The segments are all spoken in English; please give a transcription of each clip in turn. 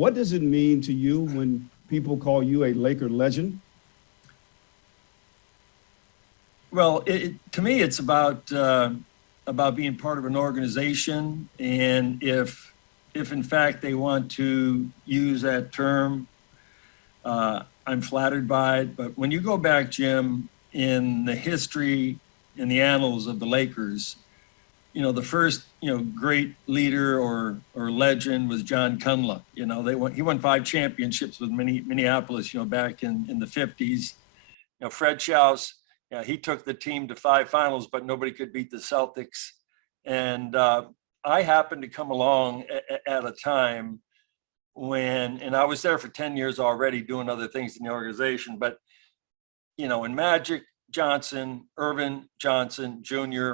What does it mean to you when people call you a Laker legend? Well, to me, it's about being part of an organization, and if in fact they want to use that term, I'm flattered by it. But when you go back, Jim, in the history, in the annals of the Lakers, the first great leader or legend was John Cunliffe. He won 5 championships with Minneapolis. Back in the 50s. Fred Schaus. Yeah, he took the team to 5 finals, but nobody could beat the Celtics. And I happened to come along at a time and I was there for 10 years already doing other things in the organization. But, when Magic Johnson, Irvin Johnson Jr.,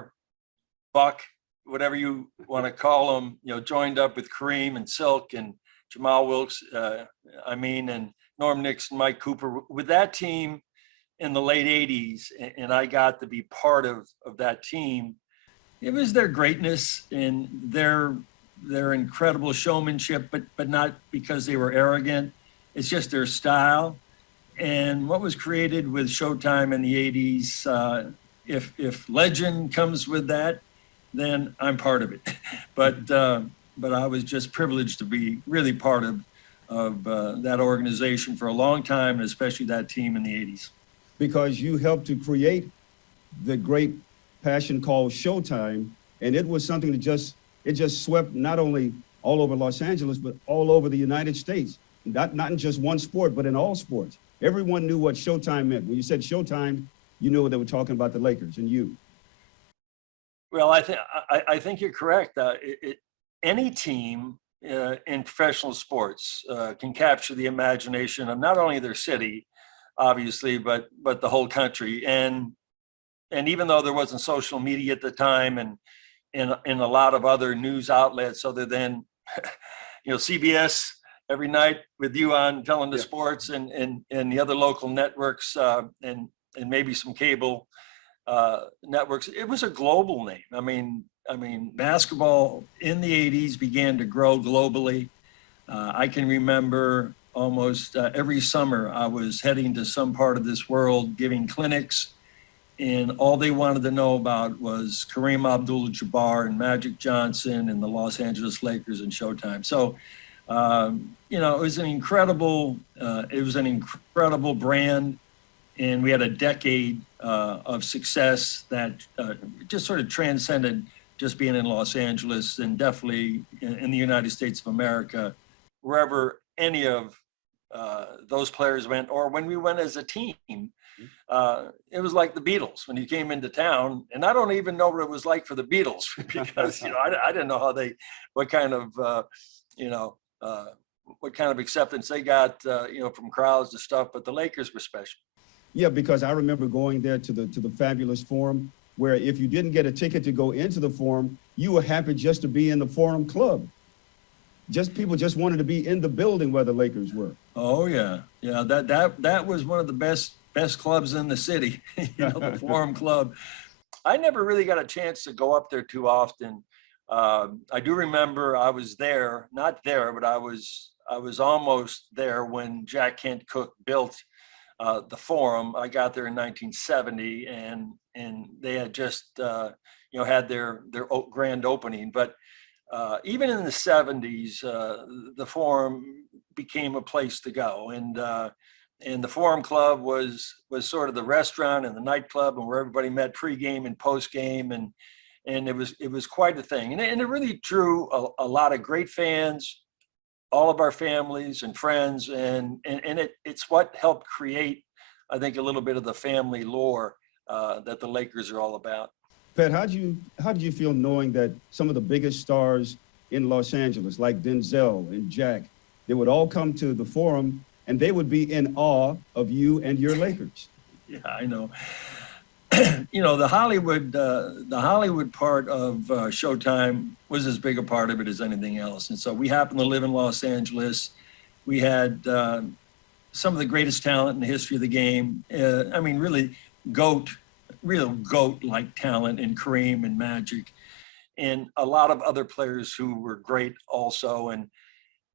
Buck, whatever you want to call him, joined up with Kareem and Silk and Jamal Wilkes, and Norm Nixon, Mike Cooper, with that team in the late 80s, and I got to be part of that team. It was their greatness and their incredible showmanship, but not because they were arrogant. It's just their style. And what was created with Showtime in the 80s, if legend comes with that, then I'm part of it. But I was just privileged to be really part of that organization for a long time, and especially that team in the 80s. Because you helped to create the great passion called Showtime, and it was something that just swept not only all over Los Angeles, but all over the United States. Not in just one sport, but in all sports. Everyone knew what Showtime meant. When you said Showtime, you knew they were talking about the Lakers and you. Well, I think you're correct. Any team in professional sports can capture the imagination of not only their city, obviously, but the whole country. And even though there wasn't social media at the time, and in a lot of other news outlets other than CBS every night with you on telling the sports, and the other local networks, and maybe some cable networks, it was a global name. I mean, basketball in the 80s began to grow globally. I can remember almost every summer I was heading to some part of this world giving clinics, and all they wanted to know about was Kareem Abdul-Jabbar and Magic Johnson and the Los Angeles Lakers and Showtime. So, it was an incredible brand, and we had a decade of success that just sort of transcended just being in Los Angeles, and definitely in the United States of America, wherever any of those players went, or when we went as a team, it was like the Beatles when you came into town. And I don't even know what it was like for the Beatles because I didn't know what kind of acceptance they got from crowds and stuff. But the Lakers were special. Yeah, because I remember going there to the Fabulous Forum, where if you didn't get a ticket to go into the Forum, you were happy just to be in the Forum Club. People just wanted to be in the building where the Lakers were. Oh yeah. That was one of the best clubs in the city, the Forum Club. I never really got a chance to go up there too often. I do remember I was there, not there, but I was almost there when Jack Kent Cooke built the Forum. I got there in 1970, and they had just had their grand opening. But even in the 70s, the Forum became a place to go, and the Forum Club was sort of the restaurant and the nightclub, and where everybody met pregame and postgame, and it was quite a thing, and it really drew a lot of great fans, all of our families and friends, and it's what helped create, I think, a little bit of the family lore that the Lakers are all about. Pat, how did you feel knowing that some of the biggest stars in Los Angeles, like Denzel and Jack, they would all come to the Forum and they would be in awe of you and your Lakers? Yeah, I know. The Hollywood part of Showtime was as big a part of it as anything else. And so we happened to live in Los Angeles. We had some of the greatest talent in the history of the game. Really real GOAT-like talent in Kareem and Magic, and a lot of other players who were great also. And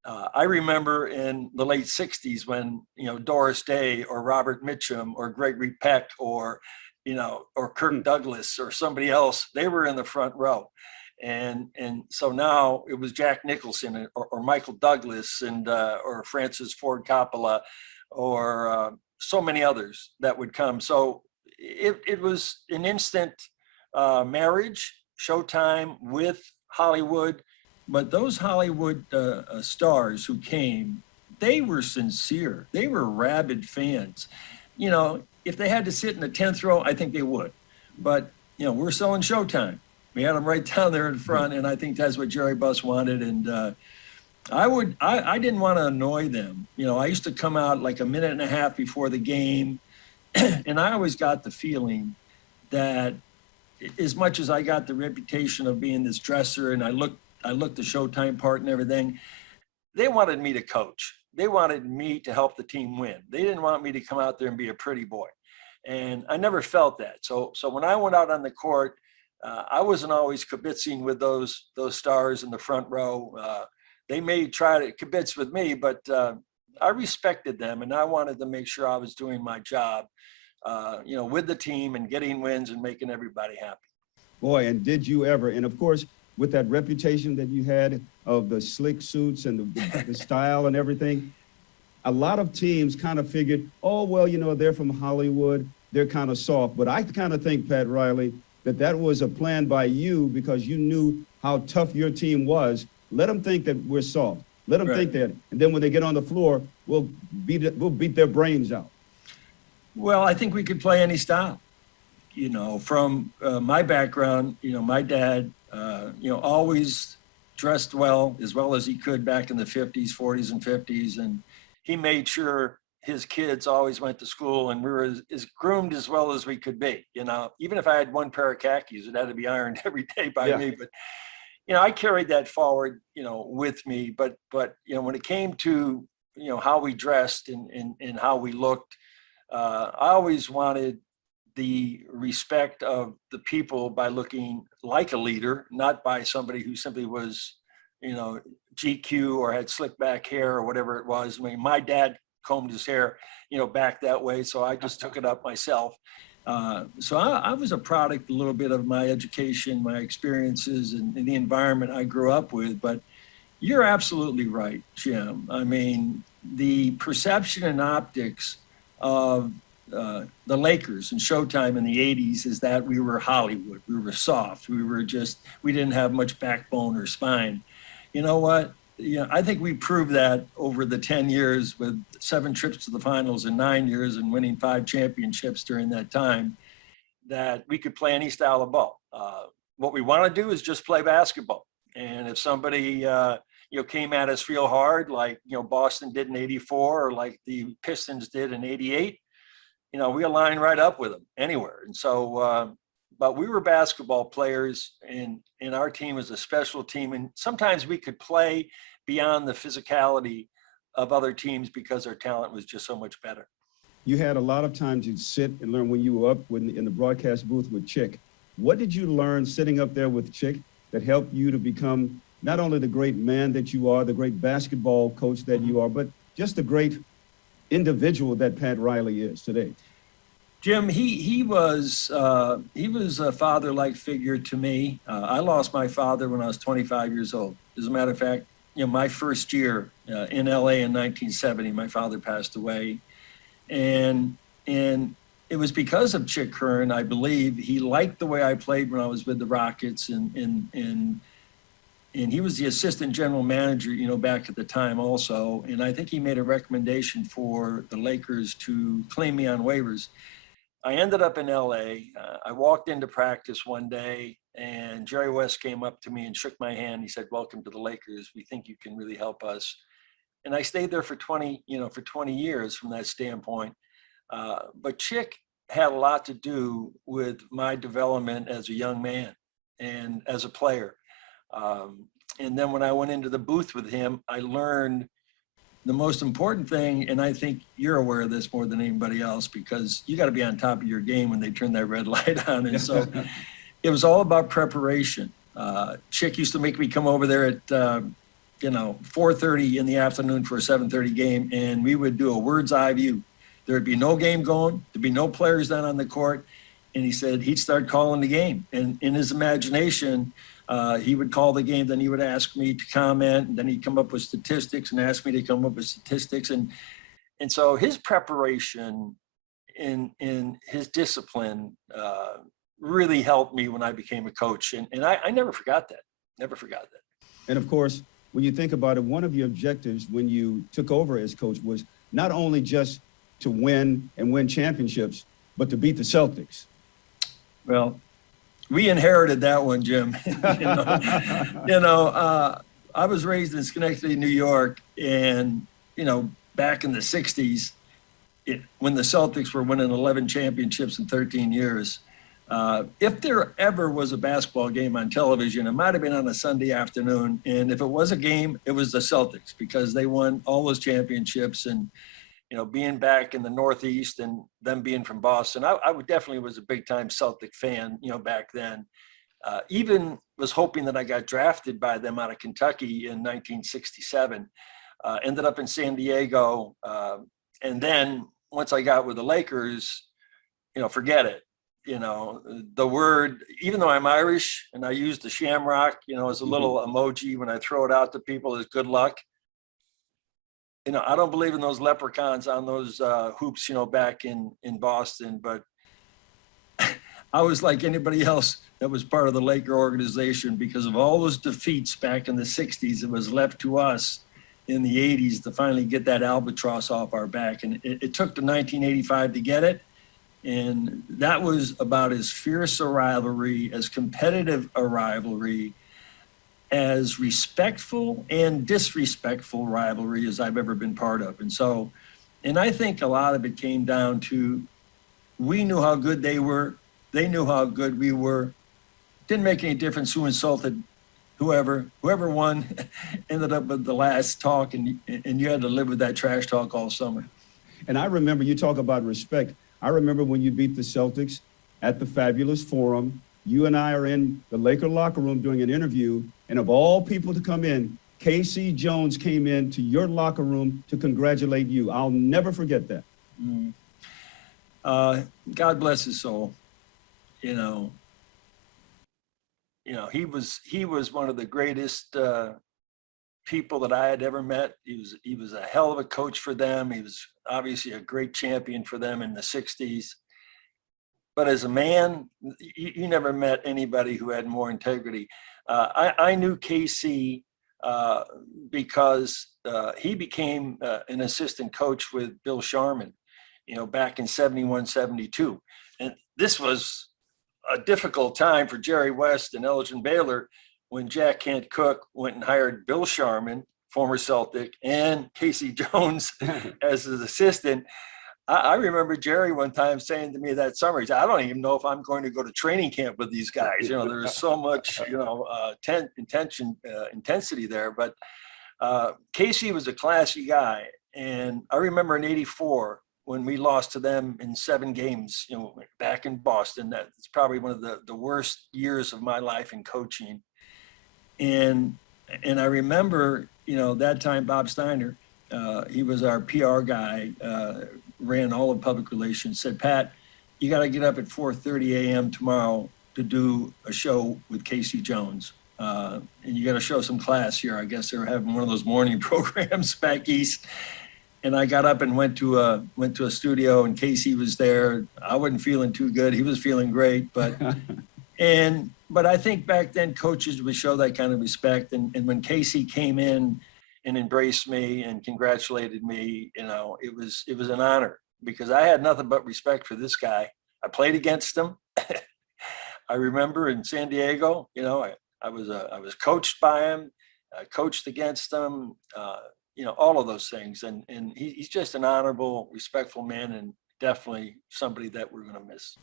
I remember in the late 60s when, Doris Day or Robert Mitchum or Gregory Peck or, or Kirk Douglas or somebody else, they were in the front row. And so now it was Jack Nicholson or Michael Douglas and or Francis Ford Coppola or so many others that would come. So it was an instant marriage, Showtime with Hollywood. But those Hollywood stars who came, they were sincere. They were rabid fans. If they had to sit in the 10th row, I think they would. But, we're selling Showtime. We had them right down there in front, and I think that's what Jerry Buss wanted. And I didn't want to annoy them. I used to come out like a minute and a half before the game, and I always got the feeling that as much as I got the reputation of being this dresser and I looked the Showtime part and everything, they wanted me to coach. They wanted me to help the team win. They didn't want me to come out there and be a pretty boy. And I never felt that. So when I went out on the court, I wasn't always kibitzing with those stars in the front row. They may try to kibitz with me, but I respected them, and I wanted to make sure I was doing my job, with the team and getting wins and making everybody happy. Boy, and did you ever? And of course, with that reputation that you had of the slick suits and the style and everything, a lot of teams kind of figured, oh, well, they're from Hollywood, they're kind of soft. But I kind of think, Pat Riley, that was a plan by you because you knew how tough your team was. Let them think that we're soft. Let them think that. And then when they get on the floor, we'll beat their brains out. Well, I think we could play any style. From my background, my dad, always dressed well as he could back in the 50s, 40s, and 50s. And he made sure his kids always went to school and we were as groomed as well as we could be. Even if I had one pair of khakis, it had to be ironed every day by me. But, I carried that forward, with me. But when it came to, how we dressed and how we looked, I always wanted the respect of the people by looking like a leader, not by somebody who simply was, GQ or had slick back hair or whatever it was. I mean, my dad combed his hair, back that way. So I just took it up myself. So I was a product a little bit of my education, my experiences and the environment I grew up with. But you're absolutely right, Jim. I mean, the perception and optics of the Lakers and Showtime in the 80s is that we were Hollywood. We were soft. We didn't have much backbone or spine. You know what? I think we proved that over the 10 years with 7 trips to the finals in 9 years and winning 5 championships during that time, that we could play any style of ball. What we want to do is just play basketball. And if somebody, came at us real hard, like, Boston did in 84 or like the Pistons did in 88, we align right up with them anywhere. And so, but we were basketball players and our team was a special team. And sometimes we could play beyond the physicality of other teams because our talent was just so much better. You had a lot of time to sit and learn when you were up in the broadcast booth with Chick. What did you learn sitting up there with Chick that helped you to become not only the great man that you are, the great basketball coach that you are, but just the great individual that Pat Riley is today? Jim, he was a father-like figure to me. I lost my father when I was 25 years old. As a matter of fact, my first year in LA in 1970, my father passed away. And it was because of Chick Hearn, I believe. He liked the way I played when I was with the Rockets, and he was the assistant general manager, back at the time also. And I think he made a recommendation for the Lakers to claim me on waivers. I ended up in LA. I walked into practice one day and Jerry West came up to me and shook my hand. He said, "Welcome to the Lakers. We think you can really help us." And I stayed there for 20 years from that standpoint. But Chick had a lot to do with my development as a young man and as a player. And then when I went into the booth with him, I learned the most important thing, and I think you're aware of this more than anybody else, because you got to be on top of your game when they turn that red light on. And so it was all about preparation. Chick used to make me come over there at 4:30 in the afternoon for a 7:30 game, and we would do a bird's eye view. There would be no game going. There'd be no players then on the court. And he said he'd start calling the game. And in his imagination, he would call the game. Then he would ask me to comment. And then he'd come up with statistics and ask me to come up with statistics. And so his preparation in his discipline really helped me when I became a coach. And I never forgot that. Never forgot that. And of course, when you think about it, one of your objectives when you took over as coach was not only just to win and win championships, but to beat the Celtics. Well, we inherited that one, Jim. I was raised in Schenectady, New York, and, back in the 60s, when the Celtics were winning 11 championships in 13 years, if there ever was a basketball game on television, it might have been on a Sunday afternoon. And if it was a game, it was the Celtics, because they won all those championships. And, being back in the Northeast and them being from Boston, I would definitely was a big time Celtic fan, back then. Even was hoping that I got drafted by them out of Kentucky in 1967. Ended up in San Diego. And then once I got with the Lakers, forget it. The word, even though I'm Irish and I use the shamrock, as a little emoji when I throw it out to people, is good luck. I don't believe in those leprechauns on those hoops, back in Boston, but I was like anybody else that was part of the Laker organization, because of all those defeats back in the 60s. It was left to us in the 80s to finally get that albatross off our back. And it took to 1985 to get it. And that was about as fierce a rivalry, as competitive a rivalry, as respectful and disrespectful rivalry as I've ever been part of. And I think a lot of it came down to, we knew how good they were. They knew how good we were. Didn't make any difference who insulted whoever won ended up with the last talk, and you had to live with that trash talk all summer. And I remember, you talk about respect. I remember when you beat the Celtics at the Fabulous Forum. You and I are in the Laker locker room doing an interview, and of all people to come in, K.C. Jones came into your locker room to congratulate you. I'll never forget that. God bless his soul. He was one of the greatest people that I had ever met. He was a hell of a coach for them. He was obviously a great champion for them in the 60s. But as a man, you never met anybody who had more integrity. I knew KC because he became an assistant coach with Bill Sharman, back in 71, 72. And this was a difficult time for Jerry West and Elgin Baylor when Jack Kent Cook went and hired Bill Sharman, former Celtic, and K.C. Jones as his assistant. I remember Jerry one time saying to me that summer, he said, I don't even know if I'm going to go to training camp with these guys. There's so much, intensity there. But Casey was a classy guy. And I remember in '84, when we lost to them in 7 games, back in Boston, that's probably one of the worst years of my life in coaching. And I remember, that time Bob Steiner, he was our PR guy, ran all of public relations, said, Pat, you got to get up at 4:30 a.m. tomorrow to do a show with K.C. Jones. And you got to show some class here. I guess they were having one of those morning programs back east. And I got up and went to a studio, and Casey was there. I wasn't feeling too good. He was feeling great, but I think back then coaches would show that kind of respect. And when Casey came in and embraced me and congratulated me, it was an honor, because I had nothing but respect for this guy. I played against him. I remember in San Diego, I was coached by him. I coached against him. All of those things. And he's just an honorable, respectful man, and definitely somebody that we're going to miss.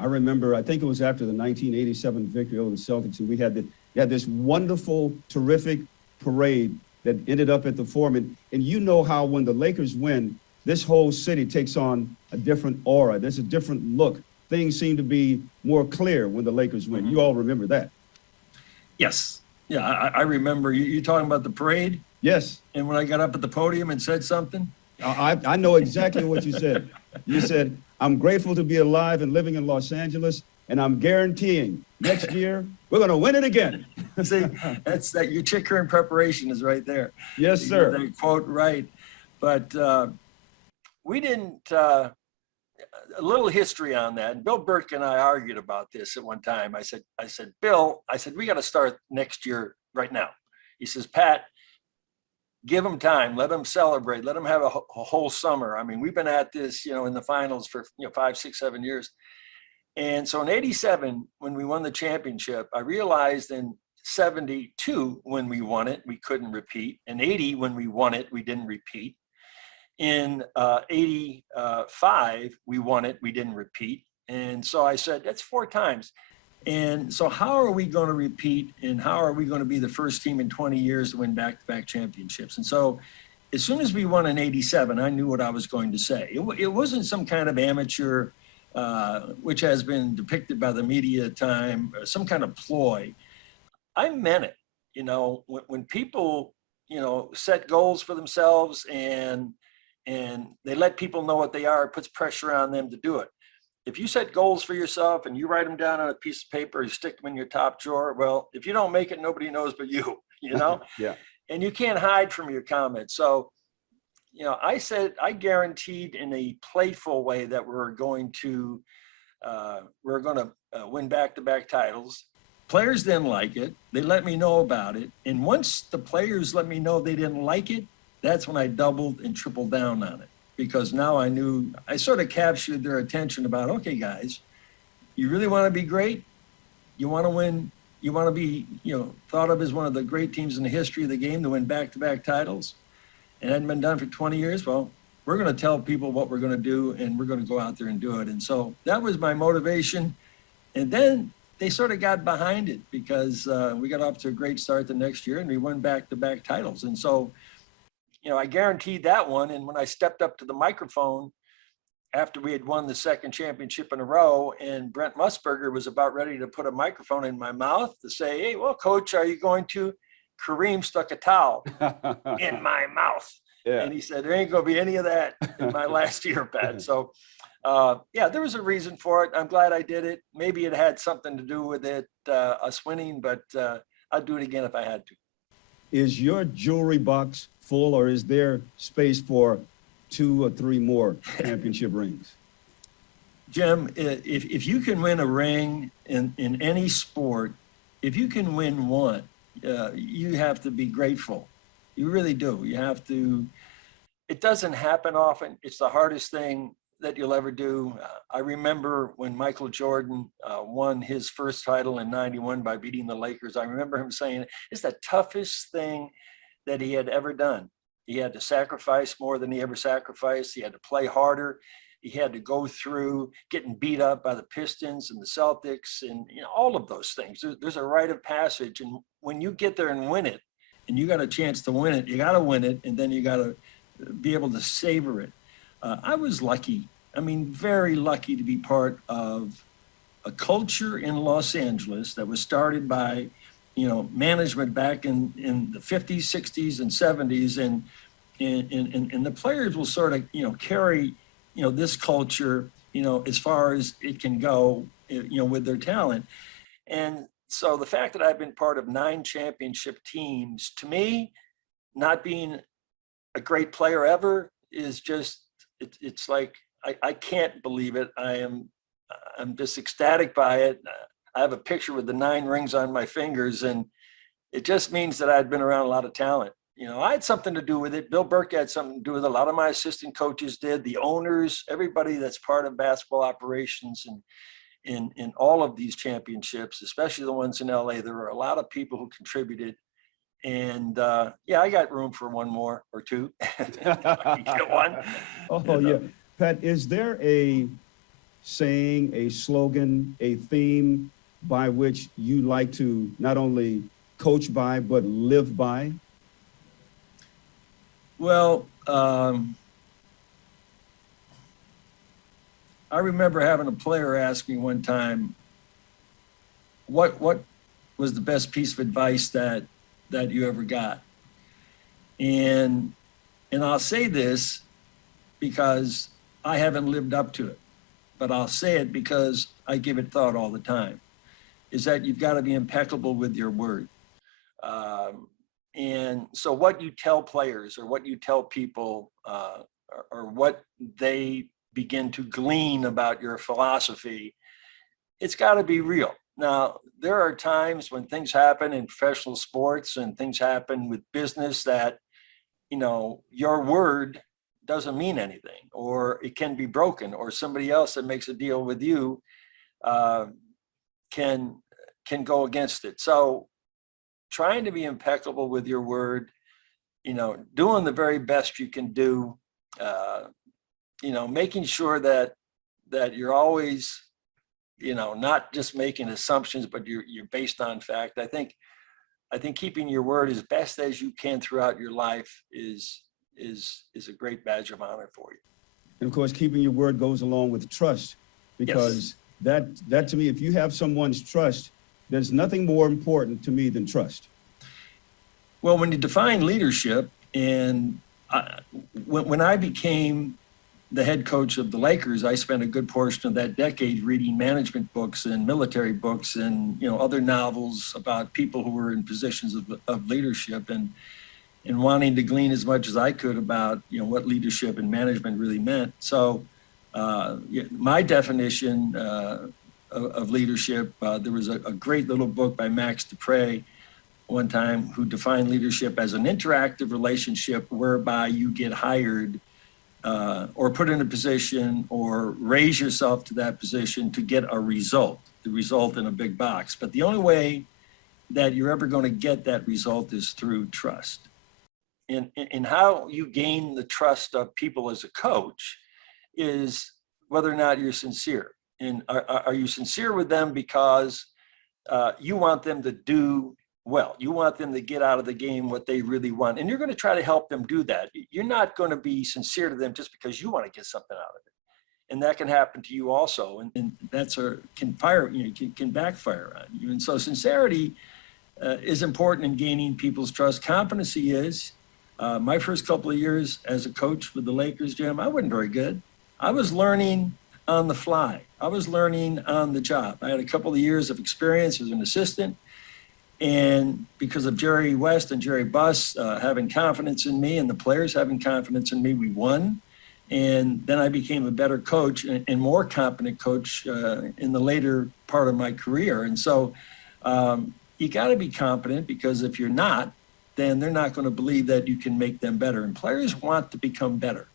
I remember, I think it was after the 1987 victory over the Celtics, and we had this wonderful, terrific parade that ended up at the Forum. And how when the Lakers win, this whole city takes on a different aura. There's a different look. Things seem to be more clear when the Lakers win. Mm-hmm. You all remember that. Yes. Yeah, I remember you talking about the parade. Yes, And when I got up at the podium and said something. I know exactly what you said. You said, I'm grateful to be alive and living in Los Angeles, and I'm guaranteeing next year we're going to win it again. See, that's that your Chick Hearn preparation is right there. Yes, You sir. get that quote right. But we didn't, a little history on that. And Bill Burke and I argued about this at one time. I said, Bill, we got to start next year right now. He says, Pat, give them time, let them celebrate, let them have a whole summer. I mean, we've been at this, in the finals for 5, 6, 7 years. And so in 87, when we won the championship, I realized in 72, when we won it, we couldn't repeat. In 80, when we won it, we didn't repeat. In 85, we won it, we didn't repeat. And so I said, that's 4 times. And so how are we going to repeat, and how are we going to be the first team in 20 years to win back-to-back championships? And so as soon as we won in 87, I knew what I was going to say. It wasn't some kind of amateur, which has been depicted by the media at time, some kind of ploy. I meant it. When people, set goals for themselves and they let people know what they are, it puts pressure on them to do it. If you set goals for yourself and you write them down on a piece of paper, you stick them in your top drawer, well, if you don't make it, nobody knows but you, Yeah. And you can't hide from your comments. So, I said, I guaranteed in a playful way that we're going to win back-to-back titles. Players didn't like it. They let me know about it. And once the players let me know they didn't like it, that's when I doubled and tripled down on it. Because now I knew, I sort of captured their attention about, okay, guys, you really want to be great? You want to win? You want to be, thought of as one of the great teams in the history of the game to win back-to-back titles? And hadn't been done for 20 years? Well, we're going to tell people what we're going to do, and we're going to go out there and do it. And so that was my motivation. And then they sort of got behind it because we got off to a great start the next year, and we won back-to-back titles. And so, I guaranteed that one. And when I stepped up to the microphone after we had won the second championship in a row, and Brent Musburger was about ready to put a microphone in my mouth to say, hey, well, coach, are you going to? Kareem stuck a towel in my mouth. Yeah. And he said, there ain't going to be any of that in my last year, Pat. So, there was a reason for it. I'm glad I did it. Maybe it had something to do with it, us winning, but I'd do it again if I had to. Is your jewelry box full, or is there space for 2 or 3 more championship rings? Jim, if you can win a ring in any sport, if you can win one, you have to be grateful. You really do. You have to. It doesn't happen often. It's the hardest thing that you'll ever do. I remember when Michael Jordan won his first title in '91 by beating the Lakers. I remember him saying it's the toughest thing that he had ever done. He had to sacrifice more than he ever sacrificed. He had to play harder. He had to go through getting beat up by the Pistons and the Celtics and all of those things. There's a rite of passage. And when you get there and win it, and you got a chance to win it, you got to win it, and then you got to be able to savor it. I was lucky. I mean, very lucky to be part of a culture in Los Angeles that was started by, management back in the 50s, 60s, and 70s. And the players will sort of, carry, this culture, as far as it can go, with their talent. And so the fact that I've been part of 9 championship teams, to me, not being a great player ever is just, it's like, I can't believe it. I'm just ecstatic by it. I have a picture with the 9 rings on my fingers, and it just means that I'd been around a lot of talent. I had something to do with it. Bill Burke had something to do with it. A lot of my assistant coaches did, the owners, everybody that's part of basketball operations and in all of these championships, especially the ones in LA. There were a lot of people who contributed. And I got room for 1 more or 2. Get one. Oh, yeah. Pat, is there a saying, a slogan, a theme by which you like to not only coach by, but live by? Well, I remember having a player ask me one time, what was the best piece of advice that you ever got. And I'll say this because I haven't lived up to it, but I'll say it because I give it thought all the time, is that you've got to be impeccable with your word. And so what you tell players or what you tell people or what they begin to glean about your philosophy, it's got to be real. Now, there are times when things happen in professional sports and things happen with business that, you know, your word doesn't mean anything, or it can be broken, or somebody else that makes a deal with you can go against it. So trying to be impeccable with your word, you know, doing the very best you can do, you know, making sure that you're always, you know, not just making assumptions, but you're based on fact. I think keeping your word as best as you can throughout your life is a great badge of honor for you. And of course, keeping your word goes along with trust, because yes, that to me, if you have someone's trust, there's nothing more important to me than trust. Well, when you define leadership, and when I became the head coach of the Lakers, I spent a good portion of that decade reading management books and military books and, you know, other novels about people who were in positions of leadership, and wanting to glean as much as I could about, you know, what leadership and management really meant. So my definition of leadership, there was a great little book by Max Dupre one time who defined leadership as an interactive relationship whereby you get hired or put in a position or raise yourself to that position to get a result, the result in a big box. But the only way that you're ever going to get that result is through trust. And how you gain the trust of people as a coach is whether or not you're sincere. And are you sincere with them because you want them to do well? You want them to get out of the game what they really want. And you're going to try to help them do that. You're not going to be sincere to them just because you want to get something out of it. And that can happen to you also. And that's can backfire on you. And so sincerity is important in gaining people's trust. Competency is. My first couple of years as a coach with the Lakers, Jim, I wasn't very good. I was learning on the fly. I was learning on the job. I had a couple of years of experience as an assistant. And because of Jerry West and Jerry Buss having confidence in me and the players having confidence in me, we won. And then I became a better coach and more competent coach in the later part of my career. And so you got to be competent, because if you're not, then they're not going to believe that you can make them better. And players want to become better.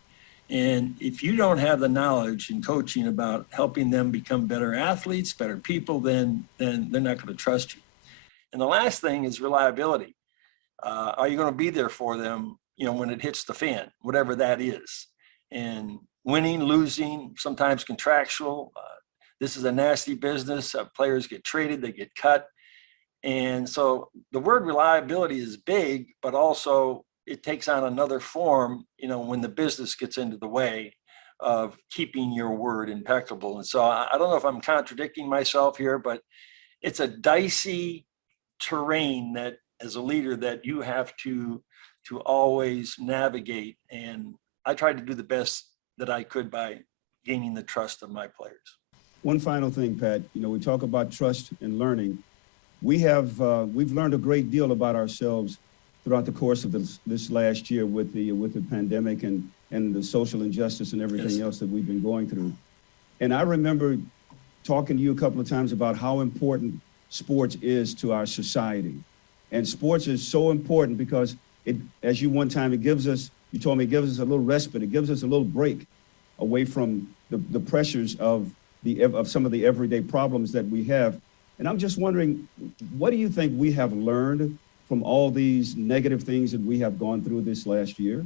And if you don't have the knowledge in coaching about helping them become better athletes, better people, then they're not going to trust you. And the last thing is reliability. Are you going to be there for them, you know, when it hits the fan, whatever that is? And winning, losing, sometimes contractual. This is a nasty business. Players get traded, they get cut. And so the word reliability is big, but also it takes on another form, you know, when the business gets into the way of keeping your word impeccable. And so I don't know if I'm contradicting myself here, but it's a dicey terrain that as a leader that you have to always navigate. And I tried to do the best that I could by gaining the trust of my players. One final thing, Pat, you know, we talk about trust and learning. We've learned a great deal about ourselves throughout the course of this last year with the pandemic and the social injustice and everything else that we've been going through. And I remember talking to you a couple of times about how important sports is to our society. And sports is so important because it, as you one time, you told me it gives us a little respite. It gives us a little break away from the pressures of some of the everyday problems that we have. And I'm just wondering, what do you think we have learned from all these negative things that we have gone through this last year?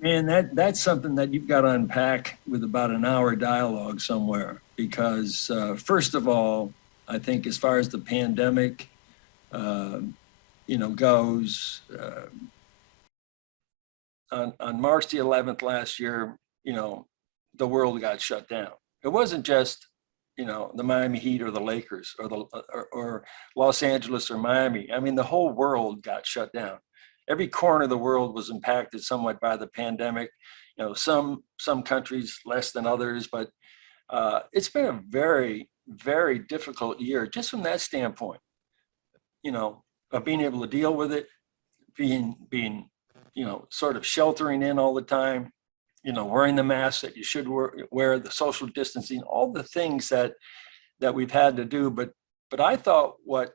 Man, that's something that you've got to unpack with about an hour dialogue somewhere. Because first of all, I think as far as the pandemic, goes, on March the 11th last year, the world got shut down. It wasn't just the Miami Heat or the Lakers or Los Angeles or Miami. I mean, the whole world got shut down. Every corner of the world was impacted somewhat by the pandemic. Some countries less than others, but it's been a very, very difficult year just from that standpoint, of being able to deal with it, being sort of sheltering in all the time, wearing the mask that you should wear, the social distancing, all the things that we've had to do. But I thought what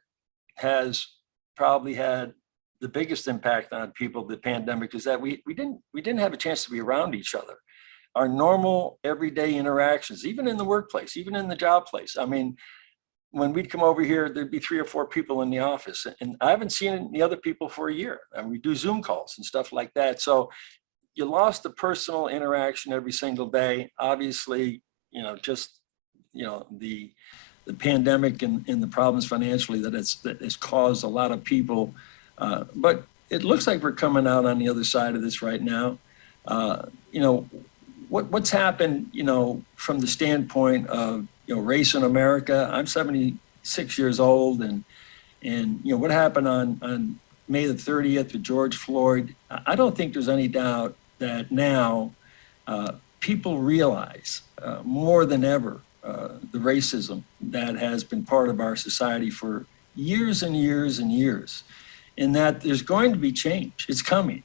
has probably had the biggest impact on people, the pandemic, is that we didn't have a chance to be around each other. Our normal everyday interactions, even in the workplace, even in the job place. I mean, when we'd come over here, there'd be 3 or 4 people in the office, and I haven't seen any other people for a year. And we do Zoom calls and stuff like that. So you lost the personal interaction every single day. Obviously, the pandemic and the problems financially that has caused a lot of people. But it looks like we're coming out on the other side of this right now. What's happened, from the standpoint of, race in America. I'm 76 years old, and what happened on May the 30th with George Floyd. I don't think there's any doubt that now people realize more than ever the racism that has been part of our society for years and years and years, and that there's going to be change. It's coming.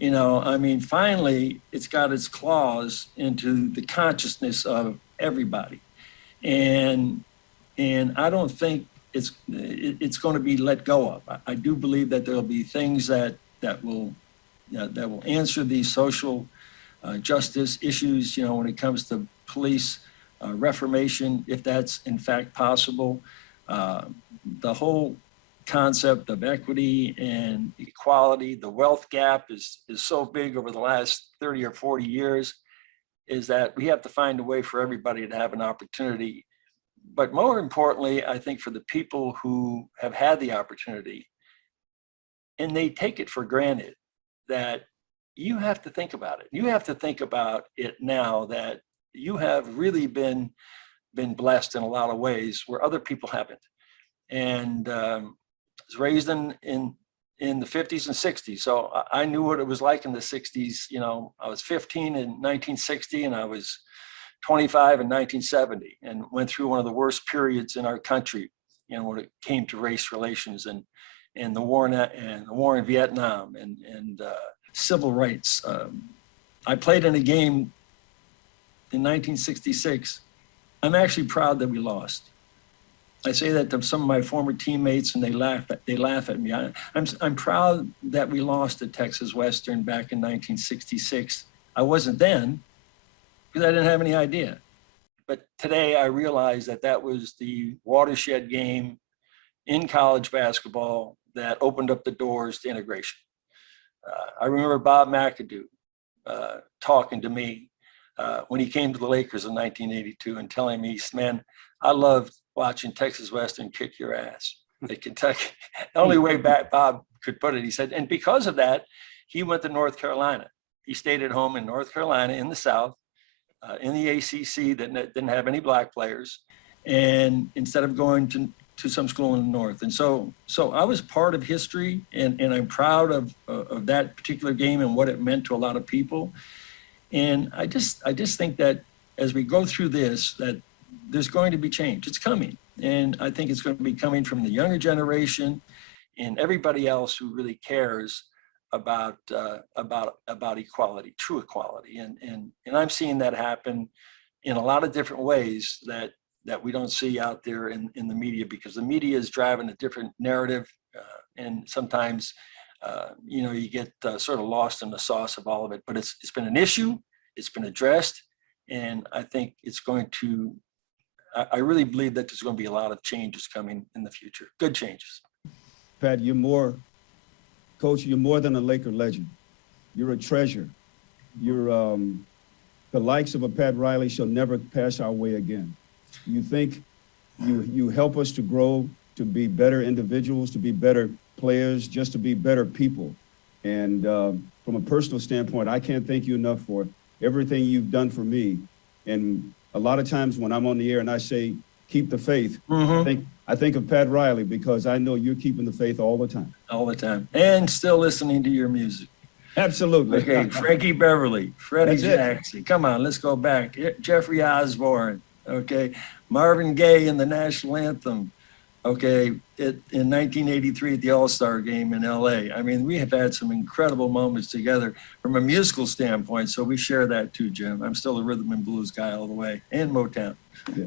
Finally, it's got its claws into the consciousness of everybody. And I don't think it's going to be let go of. I do believe that there'll be things that will answer these social justice issues, when it comes to police reformation, if that's in fact possible. The whole concept of equity and equality, the wealth gap is so big over the last 30 or 40 years, is that we have to find a way for everybody to have an opportunity. But more importantly, I think for the people who have had the opportunity and they take it for granted, that you have to think about it. You have to think about it now that you have really been blessed in a lot of ways where other people haven't. And I was raised in the 50s and 60s. So I knew what it was like in the 60s. I was 15 in 1960 and I was 25 in 1970, and went through one of the worst periods in our country, when it came to race relations and the war in Vietnam and civil rights. I played in a game in 1966. I'm actually proud that we lost. I say that to some of my former teammates, and they laugh at me. I'm proud that we lost to Texas Western back in 1966. I wasn't then, because I didn't have any idea. But today I realize that was the watershed game in college basketball that opened up the doors to integration. I remember Bob McAdoo talking to me when he came to the Lakers in 1982 and telling me, man, I loved watching Texas Western kick your ass at Kentucky. The only way back Bob could put it, he said, and because of that, he went to North Carolina. He stayed at home in North Carolina in the South, in the ACC that didn't have any black players, and instead of going to some school in the North. And so I was part of history, and I'm proud of that particular game and what it meant to a lot of people. And I just think that as we go through this, that there's going to be change. It's coming. And I think it's going to be coming from the younger generation and everybody else who really cares about equality, true equality. And I'm seeing that happen in a lot of different ways that we don't see out there in the media, because the media is driving a different narrative. And sometimes, you get sort of lost in the sauce of all of it, but it's been an issue, it's been addressed. And I think it's going to, I really believe that there's going to be a lot of changes coming in the future, good changes. Pat, Coach, you're more than a Laker legend. You're a treasure. You're the likes of a Pat Riley shall never pass our way again. You think you help us to grow, to be better individuals, to be better players, just to be better people. And from a personal standpoint, I can't thank you enough for everything you've done for me. And a lot of times when I'm on the air and I say, keep the faith, Mm-hmm. I think of Pat Riley because I know you're keeping the faith all the time. All the time. And still listening to your music. Absolutely. Okay, Frankie Beverly, Freddie That's it. Jackson. Come on, let's go back. Jeffrey Osborne. Okay, Marvin Gaye in the national anthem. Okay, in 1983 at the All-Star game in LA. I mean, we have had some incredible moments together from a musical standpoint. So we share that too, Jim. I'm still a rhythm and blues guy all the way, and Motown. Yeah.